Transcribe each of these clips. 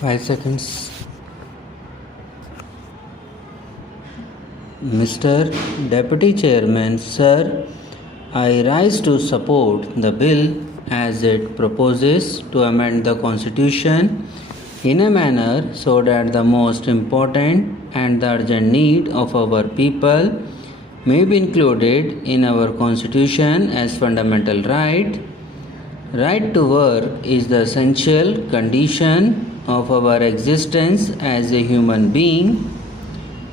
5 seconds. Mr. Deputy Chairman, Sir, I rise to support the bill as it proposes to amend the Constitution in a manner so that the most important and the urgent need of our people may be included in our Constitution as fundamental right. Right to work is the essential condition of our existence as a human being.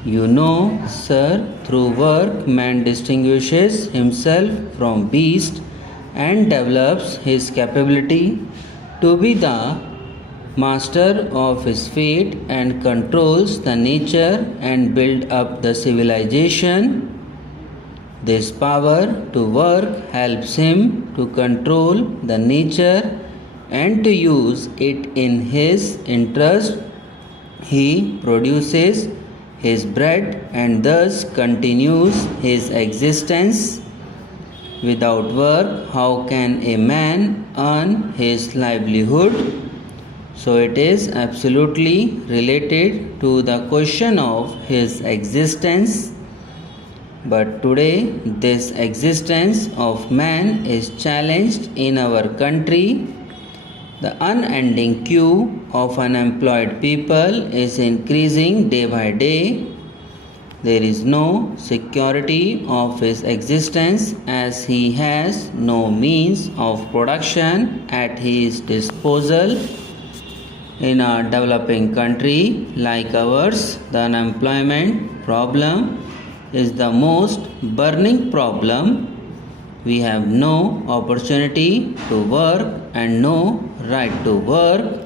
You know, sir, through work man distinguishes himself from beast and develops his capability to be the master of his fate and controls the nature and build up the civilization. This power to work helps him to control the nature and to use it in his interest. He produces his bread and thus continues his existence. Without work, how can a man earn his livelihood? So it is absolutely related to the question of his existence. But today, this existence of man is challenged in our country. The unending queue of unemployed people is increasing day by day. There is no security of his existence as he has no means of production at his disposal. In a developing country like ours, the unemployment problem is the most burning problem. We have no opportunity to work and no right to work.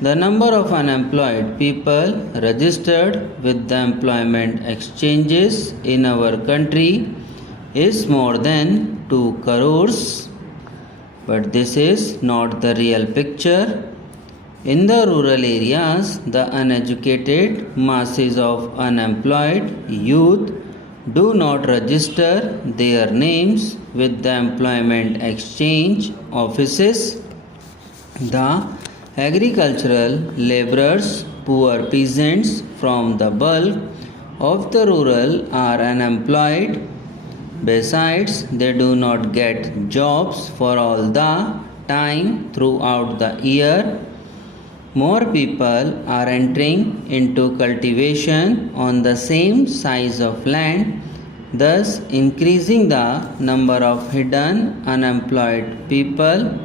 The number of unemployed people registered with the employment exchanges in our country is more than 2 crores. But this is not the real picture. In the rural areas, the uneducated masses of unemployed youth do not register their names with the employment exchange offices. The agricultural laborers, poor peasants from the bulk of the rural are unemployed. Besides, they do not get jobs for all the time throughout the year. More people are entering into cultivation on the same size of land, thus increasing the number of hidden unemployed people.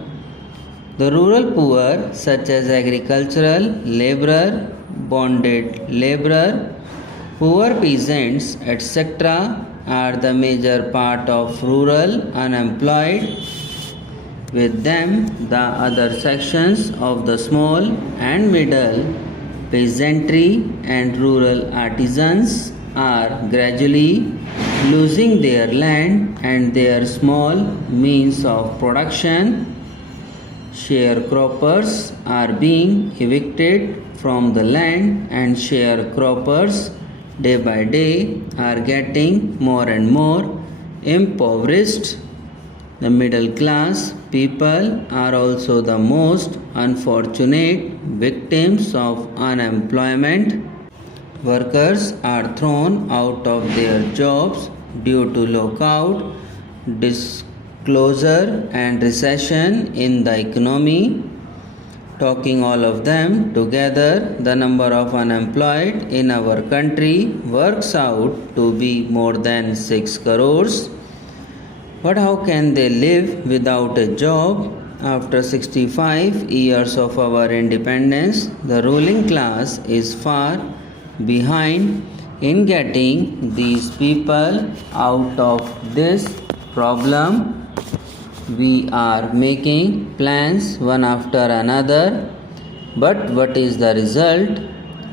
The rural poor, such as agricultural laborer, bonded laborer, poor peasants, etc., are the major part of rural unemployed. With them, the other sections of the small and middle peasantry and rural artisans are gradually losing their land and their small means of production. Sharecroppers are being evicted from the land, and sharecroppers day by day are getting more and more impoverished. The middle class people are also the most unfortunate victims of unemployment. Workers are thrown out of their jobs due to lockout, disclosure, and recession in the economy. Talking all of them together, the number of unemployed in our country works out to be more than 6 crores. But how can they live without a job? After 65 years of our independence, the ruling class is far behind in getting these people out of this problem. We are making plans one after another, but what is the result?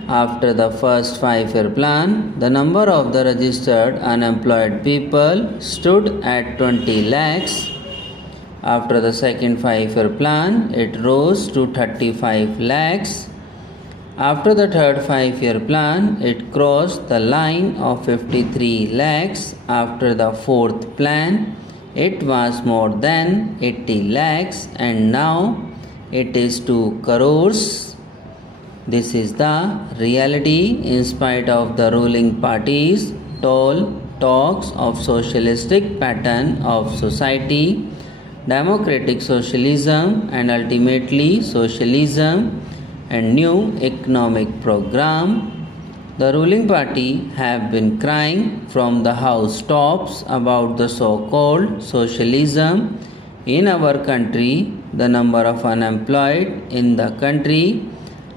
After the first 5-year plan, the number of the registered unemployed people stood at 20 lakhs. After the second 5-year plan, it rose to 35 lakhs. After the third 5-year plan, it crossed the line of 53 lakhs. After the fourth plan, it was more than 80 lakhs, and now it is 2 crores. This is the reality in spite of the ruling parties' tall talks of socialistic pattern of society, democratic socialism and ultimately socialism and new economic program. The ruling party have been crying from the house tops about the so-called socialism in our country. The number of unemployed in the country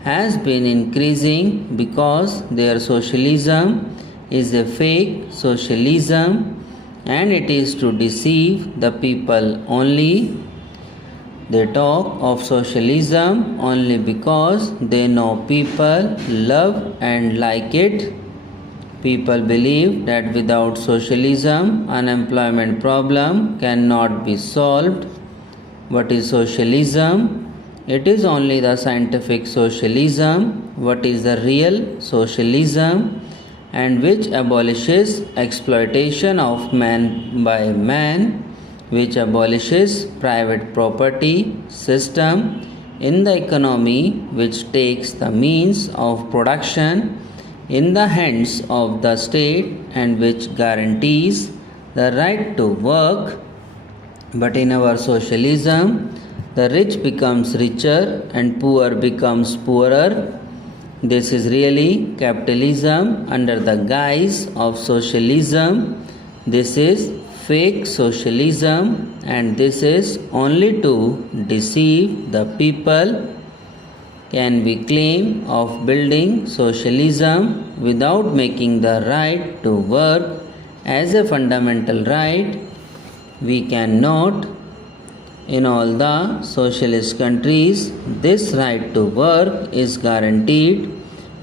has been increasing because their socialism is a fake socialism and it is to deceive the people only. They talk of socialism only because they know people love and like it. People believe that without socialism, unemployment problem cannot be solved. What is socialism? It is only the scientific socialism. What is the real socialism? And which abolishes exploitation of man by man, which abolishes private property system in the economy, which takes the means of production in the hands of the state and which guarantees the right to work. But in our socialism, the rich becomes richer and poor becomes poorer. This is really capitalism under the guise of socialism. This is fake socialism and this is only to deceive the people. Can we claim of building socialism without making the right to work as a fundamental right? We cannot. In all the socialist countries, this right to work is guaranteed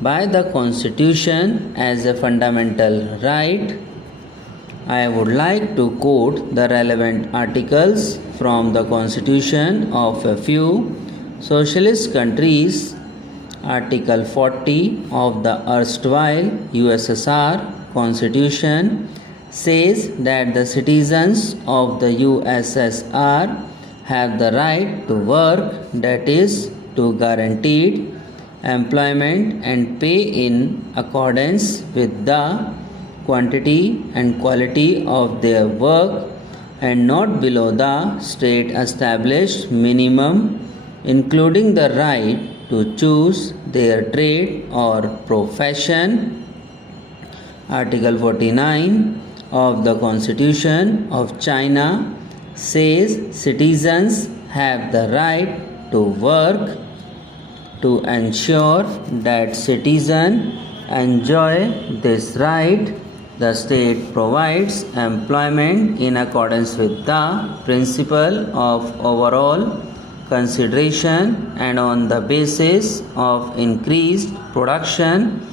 by the constitution as a fundamental right. I would like to quote the relevant articles from the constitution of a few socialist countries. Article 40 of the erstwhile USSR constitution says that the citizens of the USSR have the right to work, that is, to guaranteed employment and pay in accordance with the quantity and quality of their work and not below the state established minimum, including the right to choose their trade or profession. Article 49 of the Constitution of China says citizens have the right to work. To ensure that citizens enjoy this right, the state provides employment in accordance with the principle of overall consideration and on the basis of increased production.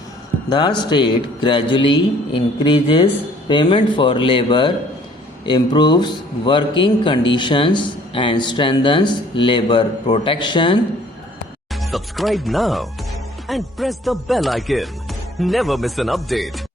The state gradually increases payment for labor, improves working conditions and strengthens labor protection. Subscribe now and press the bell icon. Never miss an update.